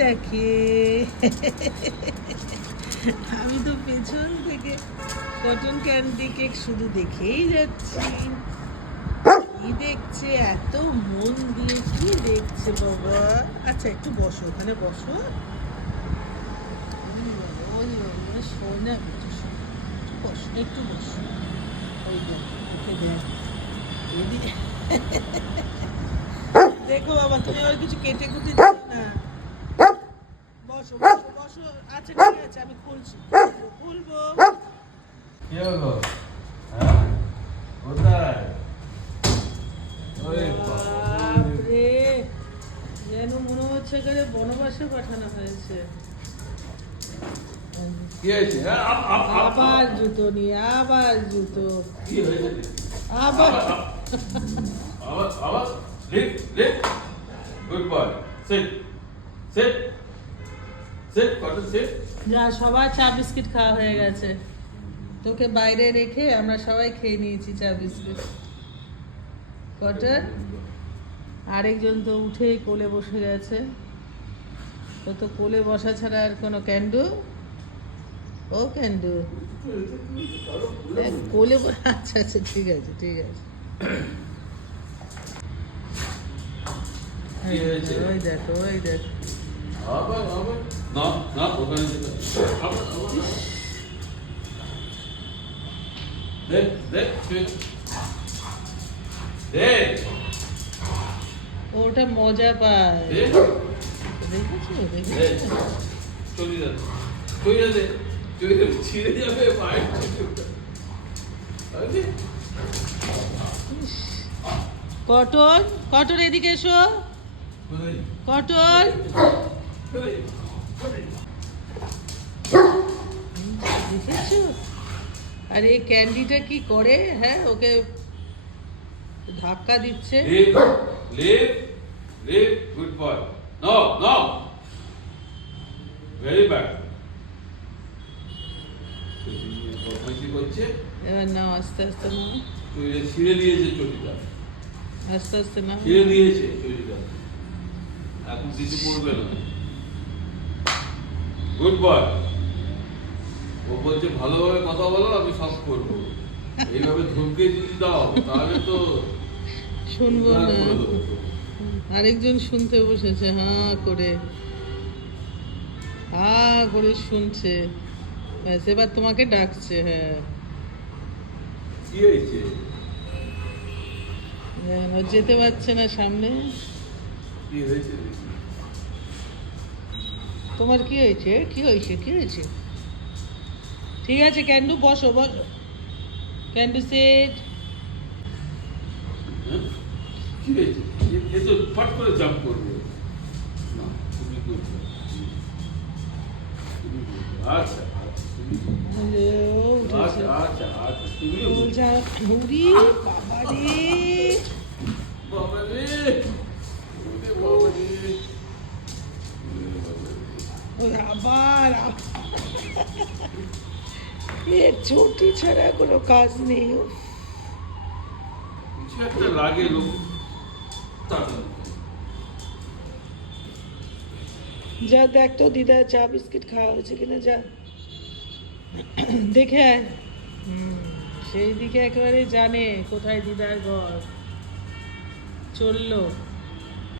দেখে। আমি তো পেছন থেকে কটন ক্যান্ডি কেক শুধু দেখেই যাচ্ছি। কি দেখছে? এত মন দিয়ে কি দেখছে বাবা? আচ্ছা একটু বসো, ওখানে বসো। শোনা, একটু বসো একটু বসো। ওই ওকে দেখ। দেখো বাবা, তুমি আবার কিছু কেটে কুটে না বসো বসো বসো। আচ্ছা ঠিক আছে আমি খুলছি। খুলবো, খুলবো কি হলো? কোথায়? বাপরে। যেন মনে হচ্ছে করে বনবাসে পাঠানো হয়েছে। কি হয়েছে? আপ- আপ- আপ- আবার জুতো নিয়ে আবার জুতো। কি হয়েছে? আবার। আবার আবার লিট লিট গুড বয়। Sit sit. যা সবার চা বিস্কিট খাওয়া হয়ে গেছে। তোকে বাইরে রেখে আমরা সবাই খেয়ে নিয়েছি চা বিস্কিট। কটন আরেকজন তো উঠে কোলে বসে গেছে। তো তো কোলে বসা ছাড়া আর কোনো ক্যান্ডু ও ক্যান্ডু কোলে আচ্ছা আচ্ছা ঠিক আছে ঠিক আছে। ওই দেখো ওই দেখো। আবার আবার না না ওখানে যেতে হবে। আবার আবার দেখ দেখ দেখ দেখ ওটা মজা পায়। দেখেছ? দেখেছ? চলে যাচ্ছে চলে যাচ্ছে চলে যাবে ছিঁড়ে যাবে পায়ের কটন কটন এদিকে এসো। কটন দেখেছ আর এই ক্যান্ডিটা কি করে? হ্যাঁ ওকে ধাক্কা দিচ্ছে। এবার নাও আস্তে আস্তে নাও। তুই ছিঁড়ে দিয়েছে চটিটা। আস্তে আস্তে নাও। ছিঁড়ে দিয়েছে চটিটা। এখন কিছু করবে না। গুড বয় ও বলছে ভালোভাবে কথা বলো আমি সব করব। এইভাবে ধমকে যদি দাও তাহলে তো শুনব না। আরেকজন শুনতে বসেছে হাঁ করে। হা করে শুনছে। ব্যাস এবার তোমাকে ডাকছে হ্যাঁ। কি হয়েছে? যেন যেতে পারছে না সামনে। কি হয়েছে তোমার কি হয়েছে? কি হয়েছে? কি হয়েছে? ঠিক আছে ক্যান্ডু বসো বসো। ক্যান্ডু সেট। হ্যাঁ? এ- এ তো ফট করে জাম্প করবে। না তুমি করছ আচ্ছা আচ্ছা। আচ্ছা আচ্ছা আচ্ছা তুমি বাবা রে ওরে বাবা রে ওরে বাবা রে। আবার এর চটি ছাড়া কোনো কাজ নেই। কিছু একটা লাগে লোক যা দেখ তো দিদা চা বিস্কিট খাওয়া হয়েছে কিনা যা। দেখে আয়। সেই দিকে একেবারে জানে কোথায় দিদার ঘর। চলল।